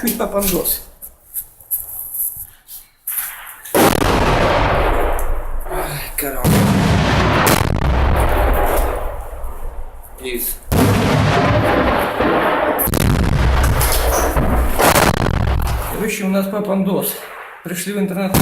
чуть-чуть на пандос. Ай, карamba. Короче, у нас папандос. Пришли в интернет.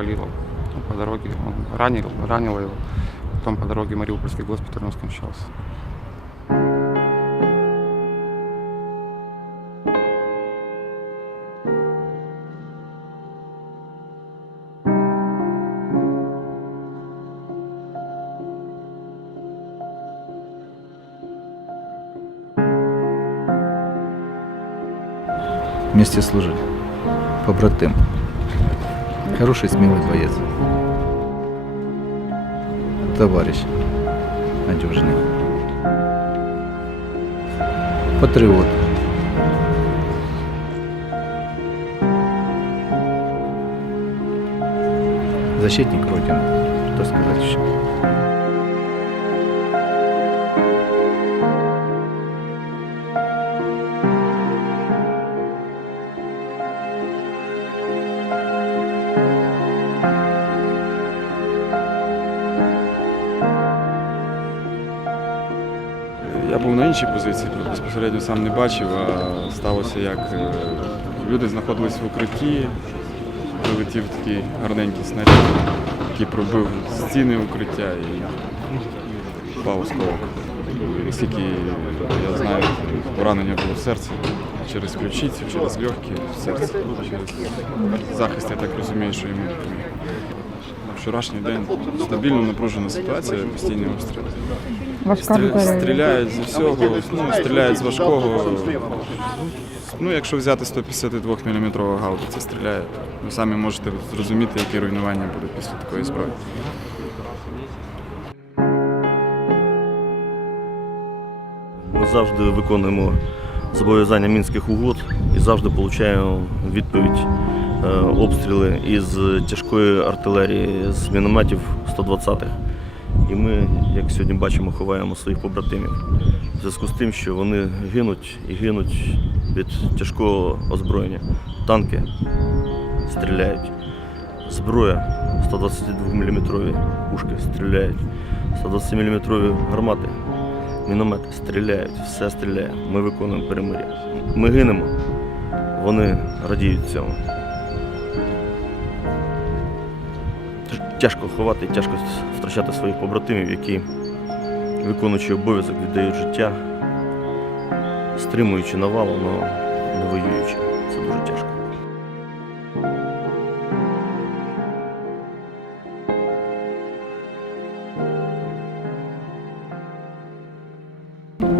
заболел. Потом по дороге он ранил, ранил его. Потом по дороге в Мариупольский госпиталь он скончался. Вместе служили. по Побратим. Хороший, смелый боец. Товарищ. Надежный. Патриот. Защитник Родины. Что сказать еще? інші позиції безпосередньо сам не бачив, а сталося як е, люди знаходились в укритті, прилетів такий гарненький снаряд, який пробив стіни укриття і впав осколок. Наскільки я знаю, поранення було в серці через ключицю, через легкі, в серці, через захист, я так розумію, що йому. Вчорашній день стабільно напружена ситуація, постійні обстріли. Стрі... Стріляють з усього. ну, стріляють з важкого. Ну, Якщо взяти 152 мм це стріляє. Ви самі можете зрозуміти, які руйнування будуть після такої зброї. Ми завжди виконуємо зобов'язання мінських угод і завжди отримуємо відповідь. Е, обстріли із тяжкої артилерії, з мінометів 120-х. І ми, як сьогодні бачимо, ховаємо своїх побратимів в зв'язку з тим, що вони гинуть і гинуть від тяжкого озброєння. Танки стріляють, зброя 122-мм пушки стріляють, 120-мм гармати, Міномети стріляють, все стріляє. Ми виконуємо перемир'я. Ми гинемо, вони радіють цьому. тяжко ховати, тяжко втрачати своїх побратимів, які, виконуючи обов'язок, віддають життя, стримуючи навалу, але не воюючи. Це дуже тяжко.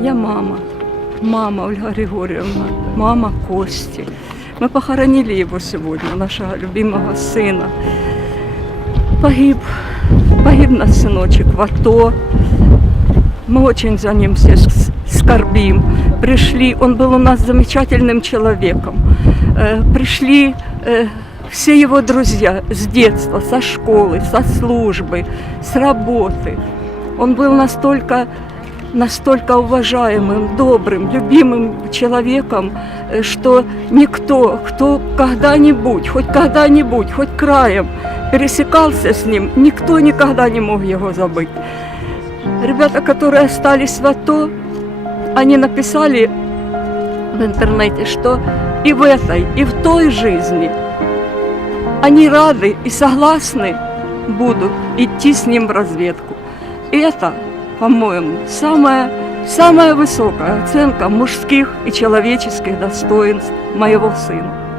Я мама, мама Ольга Григорівна, мама кості. Ми похоронили його сьогодні, нашого любимого сина Погиб, погиб наш сыночек в АТО. Мы очень за ним все с- скорбим. Пришли, он был у нас замечательным человеком. Э, Пришли э, все его друзья с детства, со школы, со службы, с работы. Он был настолько настолько уважаемым, добрым, любимым человеком, э, что никто, кто когда-нибудь, хоть когда-нибудь, хоть краем пересекался с ним, никто никогда не мог его забыть. Ребята, которые остались в АТО, они написали в интернете, что и в этой, и в той жизни они рады и согласны будут идти с ним в разведку. И это, по-моему, самая, самая высокая оценка мужских и человеческих достоинств моего сына.